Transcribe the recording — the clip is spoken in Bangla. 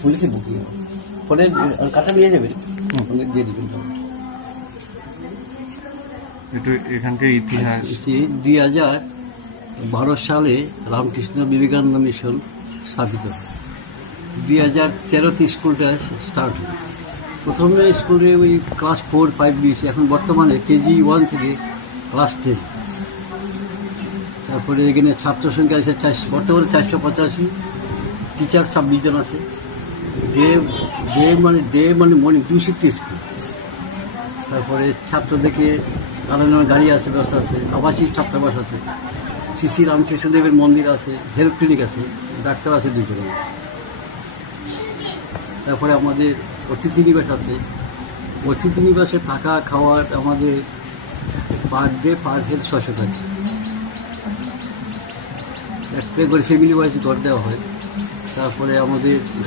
ফোনেতে বুকিং হবে। ফোনে কাটা নিয়ে যাবেন, ফোনে দিয়ে দেবেন। একটু এখানকার ইতিহাস। 2012 সালে রামকৃষ্ণ বিবেকানন্দ মিশন স্থাপিত হয়। 2013তে স্কুলটা স্টার্ট হয়। প্রথমে স্কুলে ওই ক্লাস 4, 5 দিয়েছে, এখন বর্তমানে কেজি 1 থেকে ক্লাস 10। তারপরে এখানে ছাত্র সংখ্যা আছে বর্তমানে 485, টিচার 26 জন আছে। ডে মানে মর্নিং 2 শিফট স্কুল। তারপরে ছাত্রদেরকে আলাদা গাড়ি আছে, ব্যবস্থা আছে, আবাসিক ছাত্রাবাস আছে, শ্রী রামকৃষ্ণদেবের মন্দির আছে, হেলথ ক্লিনিক আছে, ডাক্তার আছে 2 জন। তারপরে আমাদের অতিথি নিবাস আছে। অতিথি নিবাসে থাকা খাওয়ার আমাদের পার ডে পার হেড 600 টাকা। একটা করে ফ্যামিলি ওয়াইজ ঘর দেওয়া হয়। তারপরে আমাদের